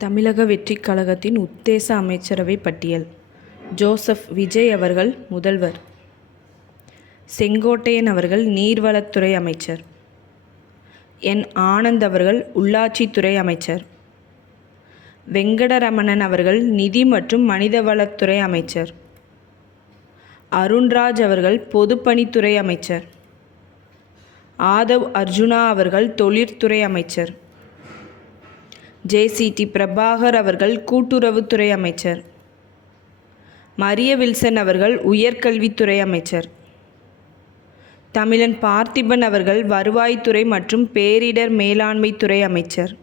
தமிழக வெற்றிக் கழகத்தின் உத்தேச அமைச்சரவை பட்டியல். ஜோசப் விஜய் அவர்கள் முதல்வர். செங்கோட்டையன் அவர்கள் நீர்வளத்துறை அமைச்சர். என். ஆனந்த் அவர்கள் உள்ளாட்சித்துறை அமைச்சர். வெங்கடரமணன் அவர்கள் நிதி மற்றும் மனிதவளத்துறை அமைச்சர். அருண்ராஜ் அவர்கள் பொதுப்பணித்துறை அமைச்சர். ஆதவ் அர்ஜுனா அவர்கள் தொழிற்துறை அமைச்சர். ஜே.சி.டி. பிரபாகர் அவர்கள் கூட்டுறவுத்துறை அமைச்சர். மரிய வில்சன் அவர்கள் உயர்கல்வித்துறை அமைச்சர். தமிழன் பார்த்திபன் அவர்கள் வருவாய்த்துறை மற்றும் பேரிடர் மேலாண்மைத்துறை அமைச்சர்.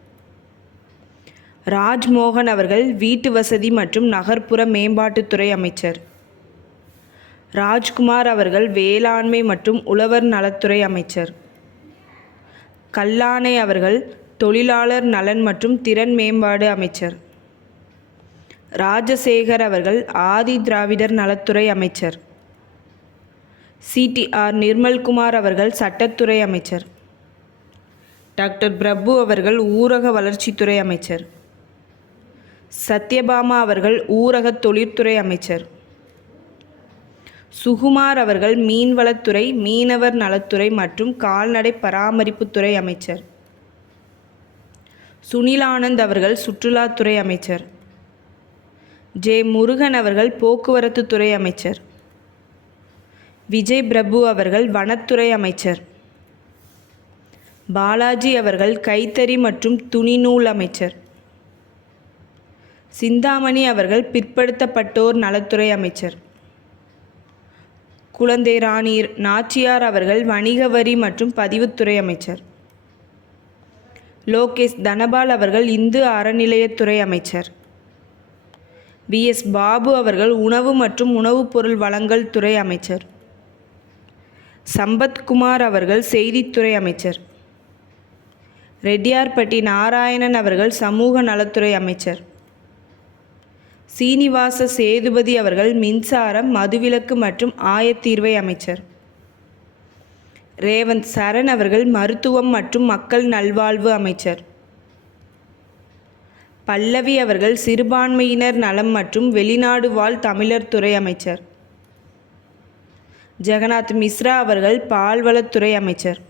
ராஜ்மோகன் அவர்கள் வீட்டு வசதி மற்றும் நகர்ப்புற மேம்பாட்டுத்துறை அமைச்சர். ராஜ்குமார் அவர்கள் வேளாண்மை மற்றும் உழவர் நலத்துறை அமைச்சர். கல்லானை அவர்கள் தொழிலாளர் நலன் மற்றும் திறன் மேம்பாடு அமைச்சர். ராஜசேகர் அவர்கள் ஆதி திராவிடர் நலத்துறை அமைச்சர். சி.டி.ஆர். நிர்மல்குமார் அவர்கள் சட்டத்துறை அமைச்சர். டாக்டர் பிரபு அவர்கள் ஊரக வளர்ச்சித்துறை அமைச்சர். சத்யபாமா அவர்கள் ஊரக தொழிற்துறை அமைச்சர். சுகுமார் அவர்கள் மீன்வளத்துறை, மீனவர் நலத்துறை மற்றும் கால்நடை பராமரிப்புத்துறை அமைச்சர். சுனிலானந்த் அவர்கள் சுற்றுலாத்துறை அமைச்சர். ஜே. முருகன் அவர்கள் போக்குவரத்து துறை அமைச்சர். விஜய் பிரபு அவர்கள் வனத்துறை அமைச்சர். பாலாஜி அவர்கள் கைத்தறி மற்றும் துணிநூல் அமைச்சர். சிந்தாமணி அவர்கள் பிற்படுத்தப்பட்டோர் நலத்துறை அமைச்சர். குழந்தை ராணி நாச்சியார் அவர்கள் வணிக வரி மற்றும் பதிவுத்துறை அமைச்சர். லோகேஷ் தனபால் அவர்கள் இந்து அறநிலையத்துறை அமைச்சர். வி.எஸ். பாபு அவர்கள் உணவு மற்றும் உணவுப் பொருள் வழங்கல் துறை அமைச்சர். சம்பத்குமார் அவர்கள் செய்தித்துறை அமைச்சர். ரெட்டியார்பட்டி நாராயணன் அவர்கள் சமூக நலத்துறை அமைச்சர். சீனிவாச சேதுபதி அவர்கள் மின்சாரம், மதுவிலக்கு மற்றும் ஆயத்தீர்வை அமைச்சர். ரேவந்த் சரண் அவர்கள் மருத்துவம் மற்றும் மக்கள் நல்வாழ்வு அமைச்சர். பல்லவி அவர்கள் சிறுபான்மையினர் நலம் மற்றும் வெளிநாடு வாழ் தமிழர் துறை அமைச்சர். ஜெகநாத் மிஸ்ரா அவர்கள் பால்வளத்துறை அமைச்சர்.